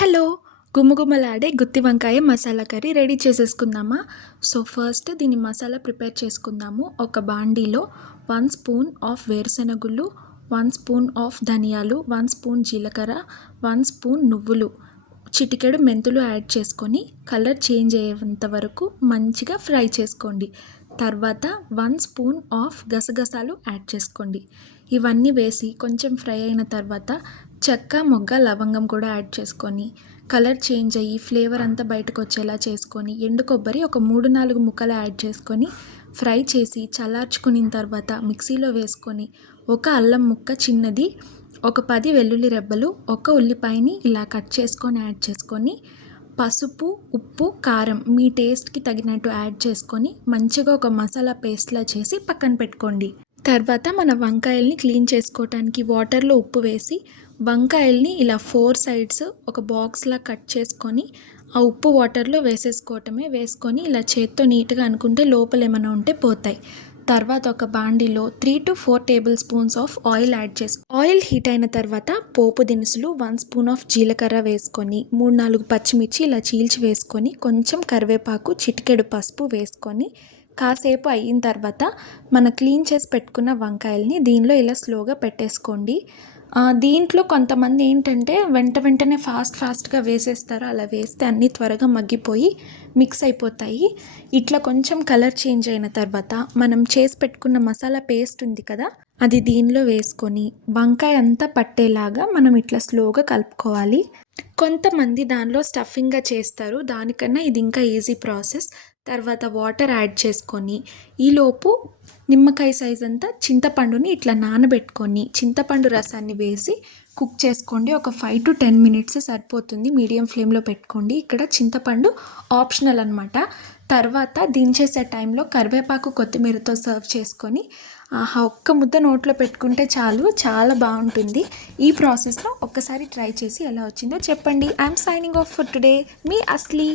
Hello గుమ్మగుమ్మలాడే గుత్తి వంకాయ మసాలా కర్రీ రెడీ చేసేసుకుందామా. సో ఫస్ట్ దీని మసాలా ప్రిపేర్ చేసుకుందాము. ఒక బాండీలో 1 స్పూన్ ఆఫ్ వేరుశెనగుళ్ళు, 1 స్పూన్ ఆఫ్ ధనియాలు, 1 స్పూన్ జీలకర్ర, 1 స్పూన్ నువ్వులు, చిటికెడు మెంతులు యాడ్ చేసుకొని కలర్ చేంజ్ అయ్యేంత వరకు మంచిగా ఫ్రై చేసుకోండి. తర్వాత 1 స్పూన్ ఆఫ్ గసగసాలు యాడ్ చేసుకోండి. ఇవన్నీ వేసి కొంచెం ఫ్రై అయిన తర్వాత చెక్క, మొగ్గ, లవంగం కూడా యాడ్ చేసుకొని కలర్ చేంజ్ అయ్యి ఫ్లేవర్ అంతా బయటకు వచ్చేలా చేసుకొని ఎండు కొబ్బరి ఒక 3-4 ముక్కలు యాడ్ చేసుకొని ఫ్రై చేసి చల్లార్చుకున్న తర్వాత మిక్సీలో వేసుకొని ఒక అల్లం ముక్క చిన్నది, ఒక 10 వెల్లుల్లి రెబ్బలు, ఒక ఉల్లిపాయని ఇలా కట్ చేసుకొని యాడ్ చేసుకొని పసుపు, ఉప్పు, కారం మీ టేస్ట్కి తగినట్టు యాడ్ చేసుకొని మంచిగా ఒక మసాలా పేస్ట్లా చేసి పక్కన పెట్టుకోండి. తర్వాత మన వంకాయల్ని క్లీన్ చేసుకోవటానికి వాటర్లో ఉప్పు వేసి వంకాయల్ని ఇలా 4 సైడ్స్ ఒక బాక్స్లా కట్ చేసుకొని ఆ ఉప్పు వాటర్లో వేసుకొని ఇలా చేత్తో నీట్గా అనుకుంటే లోపల ఏమైనా ఉంటే పోతాయి. తర్వాత ఒక బాండీలో 3 to 4 table spoons of oil add oil heat అయిన తర్వాత పోపు దినుసులు 1 స్పూన్ ఆఫ్ జీలకర్ర వేసుకొని 3-4 పచ్చిమిర్చి ఇలా చీల్చి వేసుకొని కొంచెం కరివేపాకు, చిటికెడు పసుపు వేసుకొని కాసేపు అయిన తర్వాత మన క్లీన్ చేసి పెట్టుకున్న వంకాయల్ని దీనిలో ఇలా స్లోగా పెట్టేసుకోండి. దీంట్లో కొంతమంది ఏంటంటే వెంటనే ఫాస్ట్గా వేసేస్తారు. అలా వేస్తే అన్నీ త్వరగా మగ్గిపోయి మిక్స్ అయిపోతాయి. ఇట్లా కొంచెం కలర్ చేంజ్ అయిన తర్వాత మనం చేసి పెట్టుకున్న మసాలా పేస్ట్ ఉంది కదా, అది దీనిలో వేసుకొని వంకాయ అంతా పట్టేలాగా మనం ఇట్లా స్లోగా కలుపుకోవాలి. కొంతమంది దానిలో స్టఫింగ్గా చేస్తారు, దానికన్నా ఇది ఇంకా ఈజీ ప్రాసెస్. తర్వాత వాటర్ యాడ్ చేసుకొని ఈలోపు నిమ్మకాయ సైజ్ అంతా చింతపండుని ఇట్లా నానబెట్టుకొని చింతపండు రసాన్ని వేసి కుక్ చేసుకోండి. ఒక 5 to 10 minutes సరిపోతుంది. మీడియం ఫ్లేమ్లో పెట్టుకోండి. ఇక్కడ చింతపండు ఆప్షనల్ అనమాట. తర్వాత దించేసే టైంలో కరివేపాకు, కొత్తిమీరతో సర్వ్ చేసుకొని ఒక్క ముద్ద నోట్లో పెట్టుకుంటే చాలు, చాలా బాగుంటుంది. ఈ ప్రాసెస్లో ఒక్కసారి ట్రై చేసి ఎలా వచ్చిందో చెప్పండి. I'm signing off for today, మీ అస్లీ.